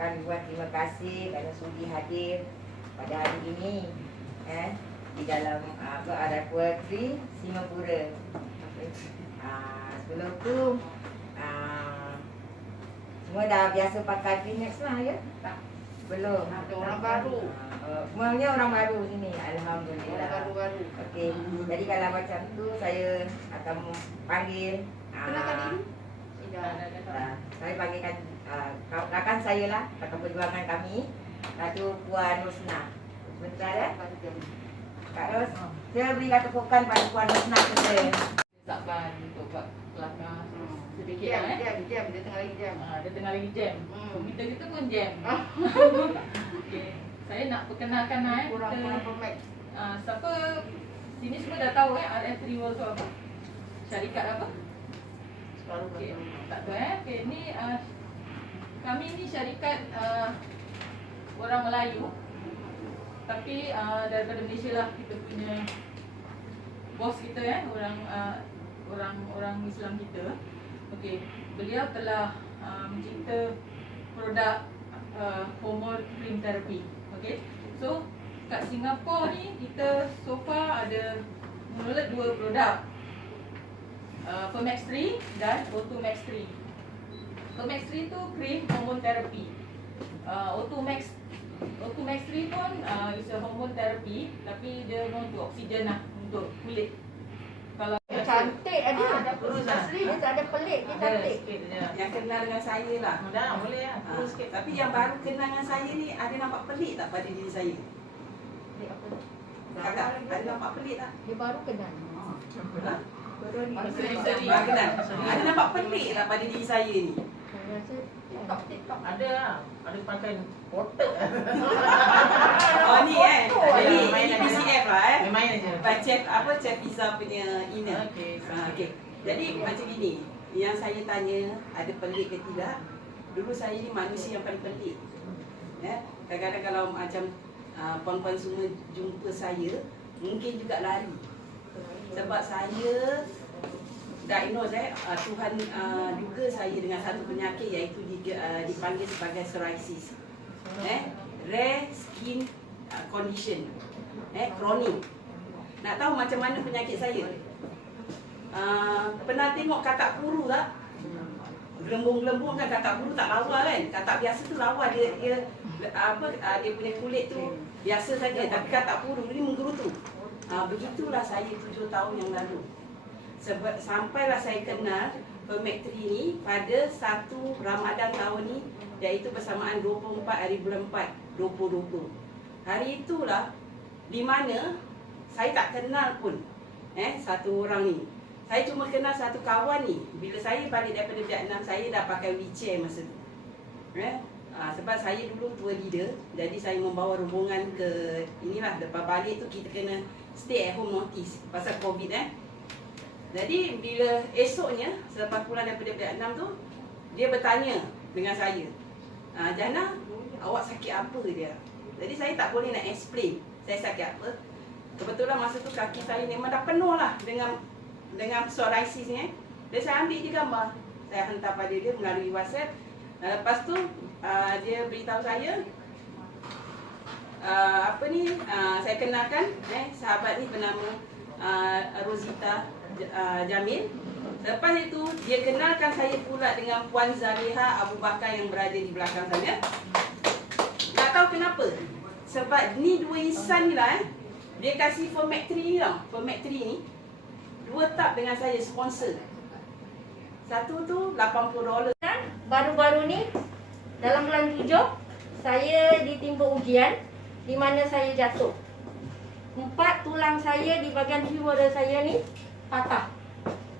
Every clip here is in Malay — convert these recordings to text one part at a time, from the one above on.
ucapkan ribuan terima kasih kerana sudi hadir pada hari ini di dalam Aqua3 Singapura. Sebelum tu semua dah biasa pakai Kleenex lah ya? Tak? Belum. Ada orang baru. Semuanya orang baru sini, alhamdulillah. Orang baru. Okey. Jadi kalau macam tu saya akan panggil Kenalkan diri. Saya panggilkan rakan saya lah, rakan perjuangan kami, iaitu Puan Rosna. Sebentar ya. Kak Ros, saya berikan tepukan pada Puan Rosna kita. Sabar untuk buat kelakar sedikit Jam, dia tengah lagi jam. Dia tengah lagi jam. Komputer kita pun jam. Okey. Saya nak perkenalkan Kurang format. siapa sini semua dah tahu RF3 World tu apa? Syarikat apa? Okey, tak tahu Okey, ni kami ni syarikat orang Melayu. Tapi daripada Malaysia lah kita punya bos kita orang Islam kita. Okey, beliau telah mencipta produk hormone cream therapy. Okey. So kat Singapura ni kita so far ada mula 2 produk. Fermax 3 dan Otomax 3. Fermax 3 tu cream hormone therapy. Otomax 3 pun is a hormone therapy, tapi dia untuk oksigen lah untuk kulit. Kalau Cantik ada kurus asli, dia tak ada pelik, dia cantik. sikit je. Yang kenal dengan saya lah. Dah boleh lah. Kurus sikit. Tapi yang baru kenal dengan saya ni ada nampak pelik tak pada diri saya? Pelik apa? Kakak, ada nampak pelik tak? Dia baru kenal. Ha? Baru ni. Baru kenal. Ada nampak pelik tak pada diri saya ni? Saya rasa TikTok. Ada lah. Ada pakai kotak. Oh ni ini BCF lah Main aja. Chef Pizza punya inner. Okey. Okey. Jadi macam gini, yang saya tanya ada pelik ke tidak? Dulu saya ni manusia yang paling pelik. Ya, kadang-kadang kalau macam puan-puan semua jumpa saya, mungkin juga lari. Sebab saya diagnose Tuhan duga saya dengan satu penyakit iaitu dipanggil sebagai psoriasis. Rare skin condition. Kronik. Nak tahu macam mana penyakit saya? Pernah tengok katak puru tak? Gelembung-gelembung kan katak puru tak lawa kan? Katak biasa tu lawa, dia punya kulit tu biasa saja, tapi katak puru ni menggerutu. Begitulah saya 7 tahun yang lalu. Sebab sampailah saya kenal Fermax 3 ni pada 1 Ramadan tahun ni, iaitu bersamaan 24 hari bulan 4 2020. Hari itulah di mana saya tak kenal pun satu orang ni. Saya cuma kenal satu kawan ni. Bila saya balik daripada Vietnam, saya dah pakai wheelchair masa tu. Sebab saya dulu tour leader, jadi saya membawa rombongan ke inilah, lepas balik tu kita kena stay at home notice pasal COVID. Jadi bila esoknya selepas pulang daripada Vietnam tu, dia bertanya dengan saya, Jana, awak sakit apa dia? Jadi saya tak boleh nak explain saya sakit apa. Kebetulan masa tu kaki saya memang dah penuh lah dengan psoriasis ni. Jadi saya ambil je gambar, saya hantar pada dia melalui WhatsApp. Lepas tu dia beritahu saya saya kenalkan sahabat ni bernama Rosita Jamil. Lepas itu dia kenalkan saya pula dengan Puan Zaliha Abu Bakar yang berada di belakang saya. Tak tahu kenapa, sebab ni 2 insan ni lah dia kasih Fermax 3 ni tau. Fermax 3 ni 2 tab dengan saya sponsor. Satu tu $80. Baru-baru ni dalam bulan 7 saya ditimpa ujian di mana saya jatuh. 4 tulang saya di bahagian hewara saya ni patah.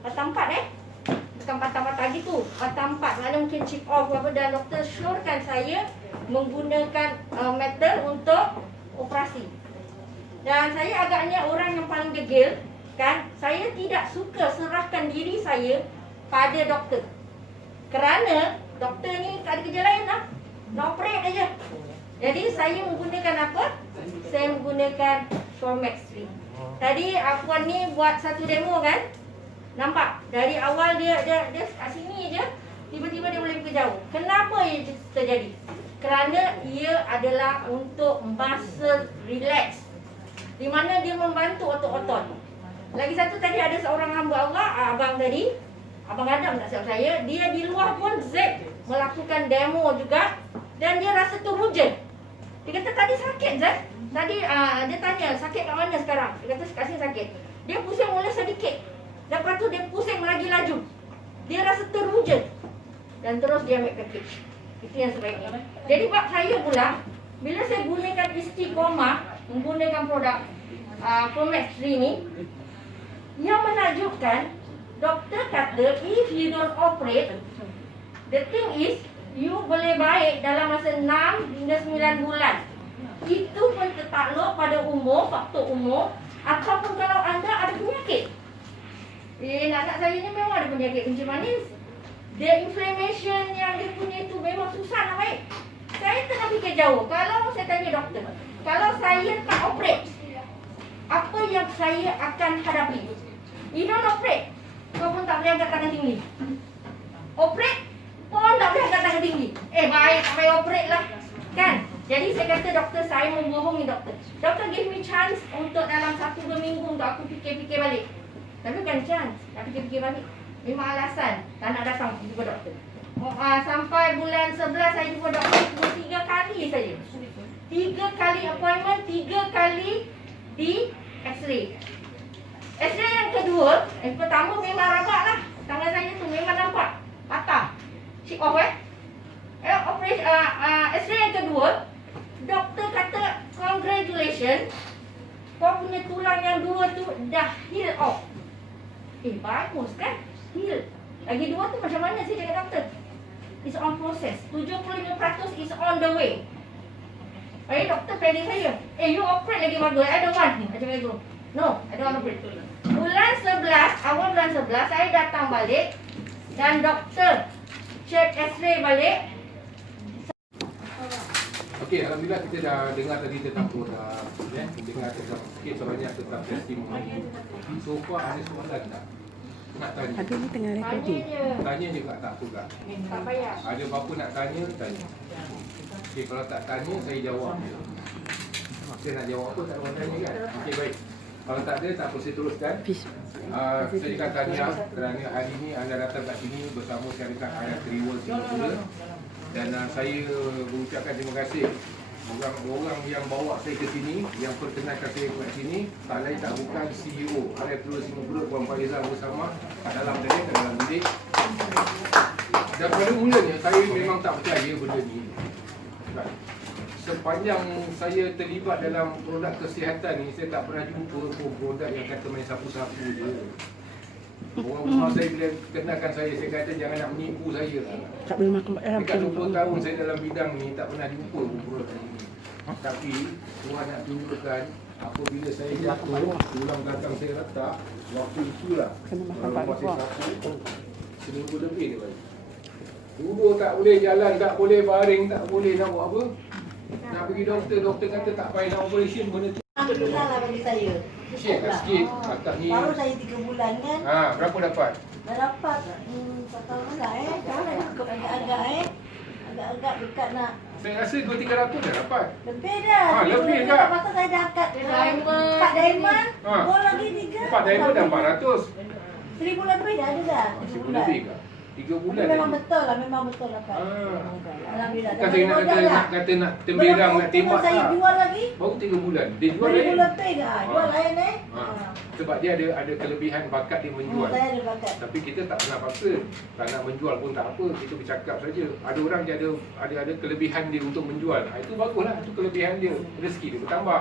Patah 4 bukan patah-patah gitu. Patah 4 mana mungkin chip off apa, dan doktor syorkan saya menggunakan metal untuk operasi. Dan saya agaknya orang yang paling degil kan. Saya tidak suka serahkan diri saya pada doktor. Kerana doktor ni tak ada kerja lain lah. Nak operate aja. Jadi saya menggunakan apa? Saya menggunakan Fermax 3. Tadi Puan ni buat satu demo kan? Nampak? Dari awal dia kat sini je, tiba-tiba dia boleh pergi jauh. Kenapa ia terjadi? kerana ia adalah untuk muscle relax, di mana dia membantu otot-otot. Lagi satu tadi ada seorang hamba Allah, abang tadi, Abang Adam tak silap saya, dia di luar pun Z melakukan demo juga dan dia rasa teruja. Dia kata tadi sakit Z. Tadi dia tanya sakit kat mana sekarang. Dia kata kat sini sakit. Dia pusing mula sedikit. Lepas tu dia pusing lagi laju. Dia rasa teruja. Dan terus dia ambil package. Itu yang sebaiknya. Jadi bab saya pula, bila saya gunakan Istiqomah, menggunakan produk Promax 3 ni, yang menakjubkan, doktor kata if you don't operate, the thing is you boleh baik dalam masa 6 hingga 9 bulan. Itu pun tertakluk pada umur, faktor umur, ataupun kalau anda ada penyakit. Anak saya ni memang ada penyakit kencing manis. Dia inflammation yang dia punya itu memang susah nak baik. Saya tengah fikir jauh. Kalau saya tanya doktor, kalau saya tak operate, apa yang saya akan hadapi? You don't operate, kau pun tak boleh angkat tangan tinggi. Operate pun tak boleh angkat tangan tinggi. Baik, tak payah operate lah. Kan? Jadi saya kata doktor, saya membohongi doktor. Doktor give me chance untuk dalam 1-2 minggu untuk aku fikir-fikir balik. Tapi bukan chance, nak fikir-fikir balik. Memang alasan tak nak datang jumpa doktor. Sampai bulan 11 saya jumpa doktor cuma 3 kali saja. 3 kali appointment, 3 kali di X-ray. X-ray yang kedua, pertama memang rabak lah. Tangan saya tu memang nampak patah. Chip off operation, X-ray yang kedua, doktor kata congratulations, kau punya tulang yang 2 tu dah heal off. Bagus kan? Heal. Lagi 2 tu macam mana sih cakap doktor? It's on process. 75% is on the way. Doktor planning saya. You operate lagi bagus. I don't want. Macam itu. No, I don't want to operate. Bulan 11, awal bulan 11, saya datang balik dan doktor check X-ray balik. Okey, alhamdulillah kita dah dengar tadi tentang produk, ya. Dengar tentang sikit sebanyak tentang testimoni. So far ada soalan tak? Nak tanya? Ada ni tengah recording. Tanya juga tak juga. Tak payah. Ada apa-apa nak tanya, tanya. Okey, kalau tak tanya, saya jawab je. Saya nak jawab apa, tak ada orang tanya kan? Okey, baik. Kalau tak ada, tak apa, saya teruskan. Saya akan tanya kerana hari ini anda datang kat sini bersama syarikat Ayat Riwal Singapura. Dan saya mengucapkan terima kasih orang yang bawa saya ke sini, yang perkenalkan saya ke sini, tak lain tak bukan CEO Ayat Riwal Singapura, Puan Faizal bersama kat dalam bilik. Dan pada mulanya saya memang tak percaya benda ni. Sepanjang saya terlibat dalam produk kesihatan ni, saya tak pernah jumpa produk yang kata main sapu-sapu je. Orang rumah saya bila kenalkan saya kata jangan nak menipu saya lah. Tak boleh makan dalam Dekat 20 tahun saya dalam bidang ni tak pernah jumpa produk ini. Tapi Tuhan nak tunjukkan apabila saya jatuh, tulang belakang saya retak, waktu itulah rumah saya sapu, seminggu lebih dia balik. Duduk tak boleh jalan, tak boleh baring, tak boleh nak buat apa. Nak pergi doktor, doktor kata tak payah nak operation benda tu. Alhamdulillah lah bagi saya. Share kat sikit, akak ni. Baru saya 3 bulan kan. Berapa dapat? Dah dapat 4 tahun lah Kalau dah cukup agak-agak agak-agak dekat nak. Saya rasa 200-300 dah dapat. Lebih dah. Lebih dah. Pasal saya dah angkat Diamond. 4 diamond. Ah. Gol lagi 3. 4 diamond dah 400. 1000 lebih dah ada dah. 1000 lebih ke? 3 bulan Memang lagi. betul lah, memang betul dapat. Alhamdulillah. Bukan saya nak kata nak temberang, nak tembak Saya tak. jual lagi. Baru 3 bulan. Dia jual 1000 lain. lebih dah. Jual lain Sebab dia ada kelebihan bakat dia menjual. Saya ada bakat. Tapi kita tak pernah paksa. Tak nak menjual pun tak apa. Kita bercakap saja. Ada orang dia ada kelebihan dia untuk menjual. Itu baguslah. Itu kelebihan dia. Rezeki dia bertambah.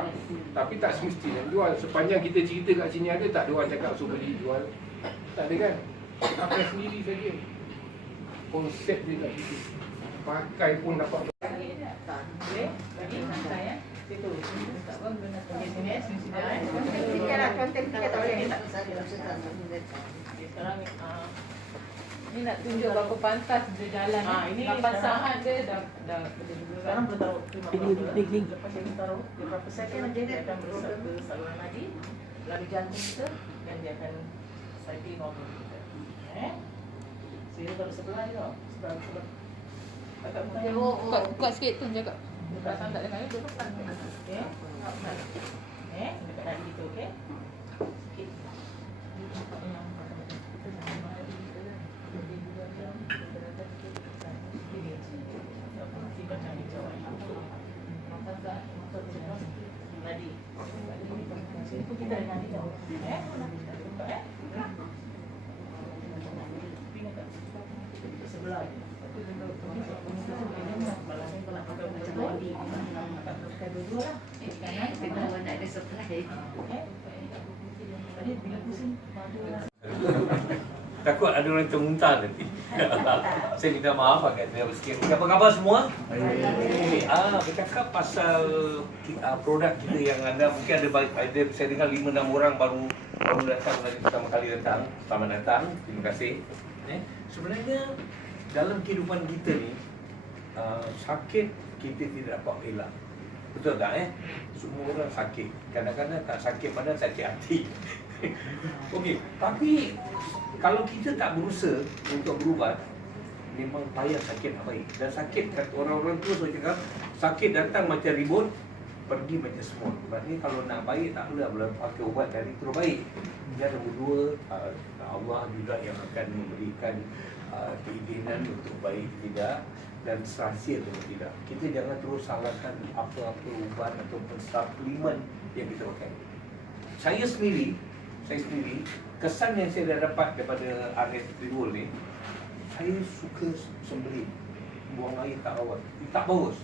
Tapi tak semestinya jual. Sepanjang kita cerita kat sini ada tak ada orang cakap suruh beli jual. Tak ada kan? Pakai sendiri saja. Konsep dia kat situ. Pakai pun dapat. Boleh? Bagi santai ya. Situ. Tak apa guna sini sini. Fikirlah konten kita tak boleh. Sekarang ni nak tunjuk berapa pantas dia jalan. Ini berapa saat dia dah sekarang boleh taruh 50. Lepas dia taruh berapa second aja dia akan meresap ke saluran nadi, lalu jantung kita dan dia akan cycling normal kita. Saya taruh sebelah je tau. Sebelah. Kuat sikit tu jaga. Perasaan tak dengar dia depan. Okey. Dekat dahi kita, okey. Sikit. Sebelah. Takut ada orang termuntah nanti. Saya minta maaf agak saya sikit. Apa khabar semua? Bercakap pasal produk kita yang anda mungkin ada saya dengar 5-6 orang baru datang lagi pertama kali datang. Selamat datang. Terima kasih. Sebenarnya dalam kehidupan kita ni sakit kita tidak dapat elak. Betul tak Semua orang sakit. Kadang-kadang tak sakit padahal sakit hati. Okey, tapi kalau kita tak berusaha untuk berubat, memang payah sakit nak baik. Dan sakit, kata orang-orang tua saya cakap, sakit datang macam ribut, pergi macam semut. Maksudnya kalau nak baik tak boleh pakai ubat dari terus baik. Dan nombor dua, Allah juga yang akan memberikan keizinan untuk baik tidak dan serahsia atau tidak. Kita jangan terus salahkan apa-apa ubat ataupun suplemen yang kita pakai. Saya sendiri, kesan yang saya dah dapat daripada RS Tribul ni, saya suka sembelih, buang air tak rawat. Tak bagus.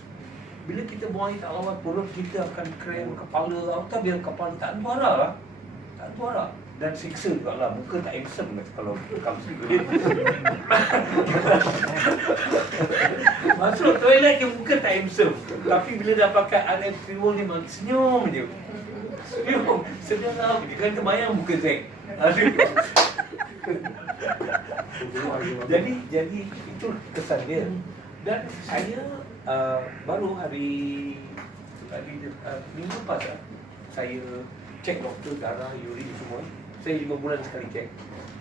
Bila kita buang air tak rawat, perut kita akan kram, kepala, atau biar kepala tak ada suara lah. Tak ada suara. Dan siksa juga lah, muka tak handsome kalau kamu sendiri. Masuk toilet je muka tak handsome. Tapi bila dah pakai RS Tribul ni, senyum je. Senyum, sedang je. Kan terbayang muka Zack. Jadi itu kesan dia. Dan saya baru hari minggu lepas saya cek doktor darah, urin semua. Saya 5 bulan sekali cek.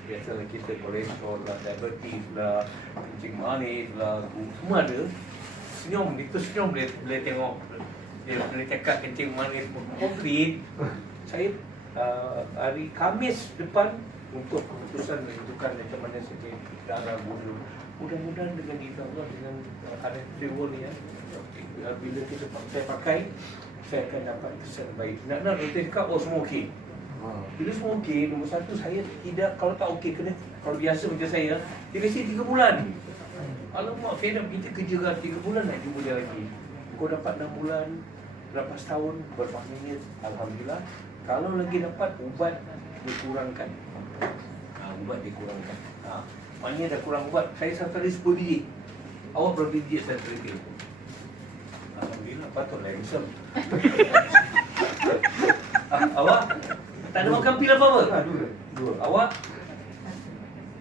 Biasa kita kolesterol lah, diabetes lah, kencing manis lah, semua ada. Senyum, itu senyum boleh tengok. Dia boleh cakap kencing manis komplit. Saya hari Khamis depan untuk keputusan menentukan macam mana saya darah gula. Mudah-mudahan dengan Allah, dengan RS Tribul ni bila saya pakai, saya akan dapat kesan baik. Nak kita cakap semua okey. Bila semua okey, nombor satu saya tidak, kalau tak okey kena, kalau biasa macam saya, dia kasi 3 bulan. Alamak, fed up kita kerja 3 bulan nak jumpa dia lagi. Kau dapat 6 bulan, lepas tahun, bermaknanya Alhamdulillah. Kalau lagi dapat ubat dikurangkan. Ubat dikurangkan. Maknanya dah kurang ubat. Saya satu kali 10 biji. Awak berapa biji saya terima? Alhamdulillah, patutlah handsome. Awak tak ada makan pil apa-apa? Dua. Awak?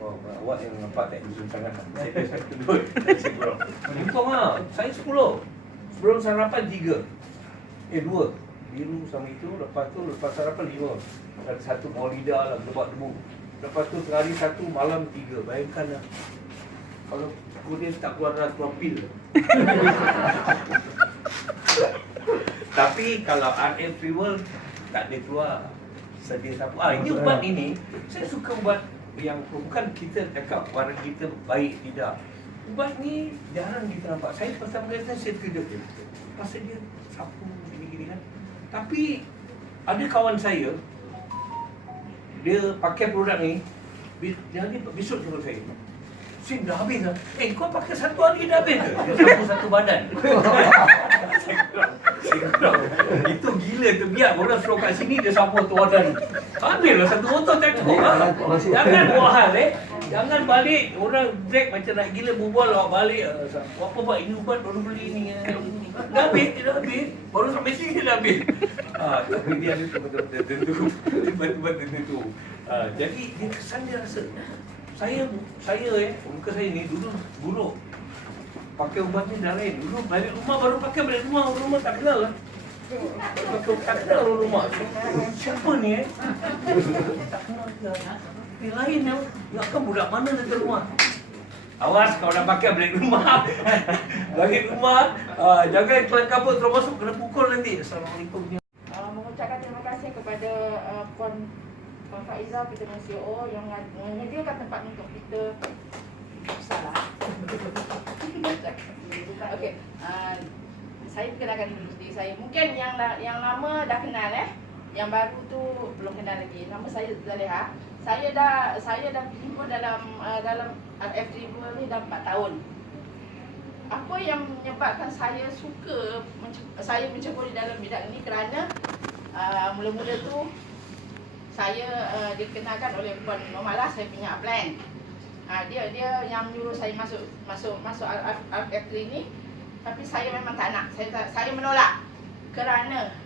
Awak yang nampak tak handsome sangat. Saya dua. Saya kurang. Untung lah. Saya 10. Sebelum sarapan 3. 2. Biru sama itu. Lepas sarapan 5. Dan 1 bawah lidah lah, lebat debu. Lepas tu sehari 1, malam 3. Bayangkan lah. Kalau kemudian tak keluar pil. Tapi kalau RS Tribul tak ada keluar. Sedia siapa. Ini ubat ini, saya suka ubat yang bukan kita cakap barang kita baik tidak. Ubat ni jarang kita nampak. Saya pertama kali saya terkejut je. Pasal dia sapu gini-gini kan. Tapi ada kawan saya, dia pakai produk ni, dia besok suruh saya, Sim dah habis lah. Kau pakai 1 hari dah habis ke? Dia sapu 1 badan. Saya kurang. Itu gila tu. Biar orang suruh kat sini, dia sapu 1 badan. Habislah 1 botol tak cukup. Jangan buat hal Jangan balik. Orang drag macam nak gila berbual awak balik. Apa buat ini ubat baru beli ni. Dah habis, dia dah habis. Baru sampai sini dah habis. Tapi dia ada betul-betul tentu. Betul-betul tentu. Jadi dia kesan dia rasa. Saya muka saya ni dulu buruk. Pakai ubat ni dah lain. Dulu balik rumah baru pakai balik rumah tak kenal lah. Baru pakai tak kenal rumah. Siapa ni Tak kenal dia. Dia lain yang kan budak mana dekat rumah. Awas kalau nak pakai balik rumah. Balik rumah, jangan kelam kabut terus masuk kena pukul nanti. Assalamualaikum. Mengucapkan terima kasih kepada Puan Faiza, kita CEO yang menyediakan tempat untuk kita. Salah. Okey. Saya kenalkan dulu diri saya. Mungkin yang lama dah kenal Yang baru tu belum kenal lagi. Nama saya Zaleha. Saya dah berjumpa dalam RF Dribble ni dah 4 tahun. Apa yang menyebabkan saya suka saya mencebur di dalam bidang ini kerana mula-mula tu saya dikenalkan oleh Puan Nomalah, saya punya upline. Dia yang menyuruh saya masuk RF ni, tapi saya memang tak nak. Saya menolak kerana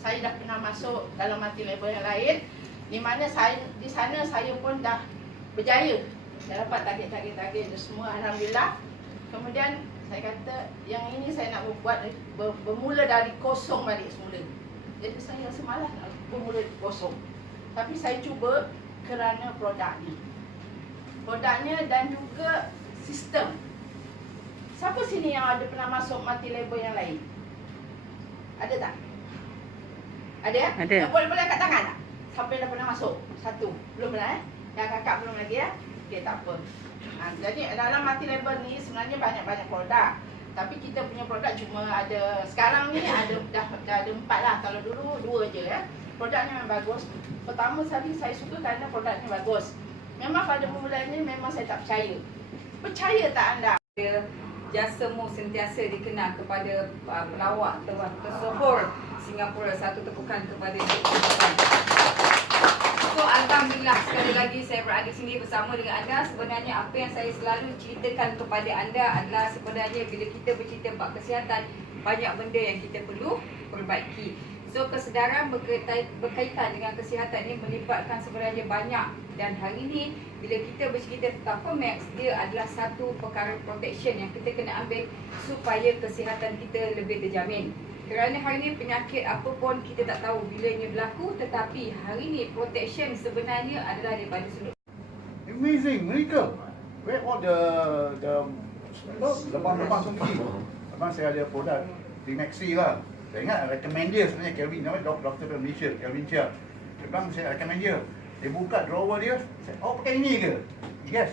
saya dah pernah masuk dalam multi-label yang lain, di mana di sana saya pun dah berjaya. Saya dapat target semua, alhamdulillah. Kemudian saya kata yang ini saya nak buat bermula dari kosong balik semula. Jadi saya rasa malas nak bermula dari kosong. Tapi saya cuba kerana produknya dan juga sistem. Siapa sini yang ada pernah masuk multi-label yang lain? Ada tak? Ada ya? Ada. Boleh angkat tangan tak? Siapa yang dah pernah masuk? Satu. Belum pernah Yang kakak belum lagi Okey, tak apa. Jadi dalam multi-label ni sebenarnya banyak-banyak produk. Tapi kita punya produk cuma ada, sekarang ni dah ada 4 lah. Kalau dulu 2 je Produknya memang bagus. Pertama sekali saya suka kerana produknya bagus. Memang pada mulanya memang saya tak percaya. Percaya tak anda? Jasamu sentiasa dikenal kepada pelawak tersohor Singapura. Satu tepukan kepada Tuhan. So alhamdulillah sekali lagi saya berada di sini bersama dengan anda. Sebenarnya apa yang saya selalu ceritakan kepada anda adalah sebenarnya bila kita bercerita bab kesihatan, banyak benda yang kita perlu perbaiki. So kesedaran berkaitan dengan kesihatan ini melibatkan sebenarnya banyak. Dan hari ini bila kita bercerita tentang Permax, dia adalah satu perkara protection yang kita kena ambil supaya kesihatan kita lebih terjamin. Kerana hari ini penyakit apa pun kita tak tahu bilanya berlaku, tetapi hari ini protection sebenarnya adalah daripada sudut. Amazing, miracle. Where all the lebam-lebam semua pergi. Memang saya ada produk Primaxi lah. Saya ingat recommend dia sebenarnya Kelvin, namanya doktor dari Malaysia, Kelvin Chia. Dia bilang saya recommend dia. Dia buka drawer dia, saya, pakai ini ke? Yes.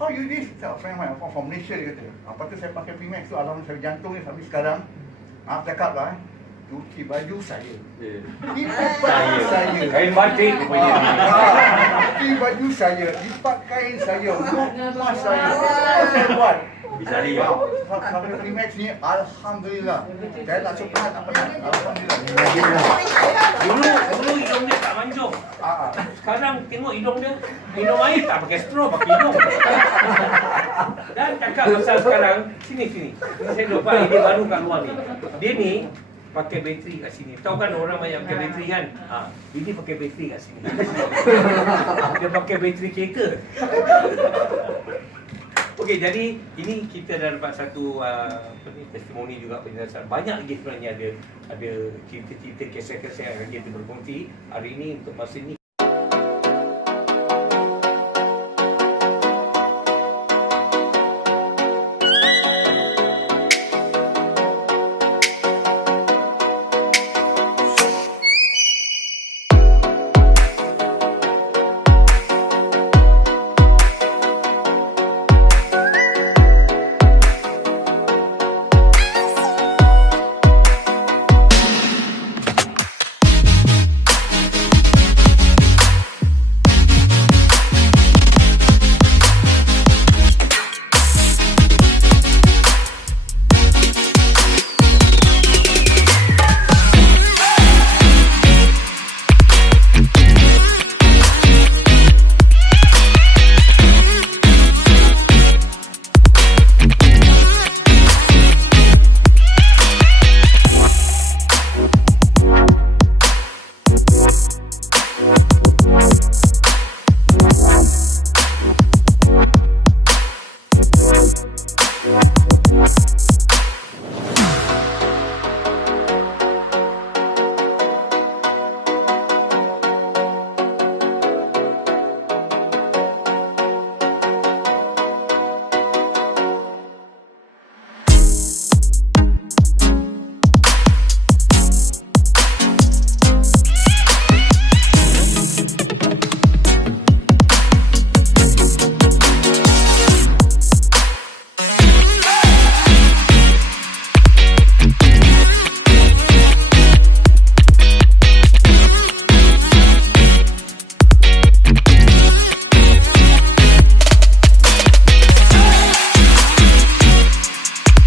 How you this? Saya friend from Malaysia dia kata. Lepas tu saya pakai Primax tu, alhamdulillah saya jantung ni sampai sekarang. Maaf cakap lah cuci baju saya. Lipat baju saya. Kain batik punya ni. Cuci baju saya, lipat kain saya, rumah saya. Apa saya buat? Bisa dia. Sampai Primax ni, alhamdulillah. Saya tak suka, tak pernah. Alhamdulillah. Dulu hidung dia tak mancung. Sekarang tengok hidung dia, minum air tak pakai straw, pakai hidung. Dan cakap pasal sekarang, sini. Ini saya lupa idea baru kat luar ni. Dia ni pakai bateri kat sini. Tahu kan orang banyak pakai bateri kan? Ini pakai bateri kat sini. Dia pakai bateri kereta. Okey, jadi ini kita dah dapat satu testimoni juga, penjelasan. Banyak lagi sebenarnya ada cerita-cerita kisah-kisah yang kita berkongsi. Hari ini untuk masa ini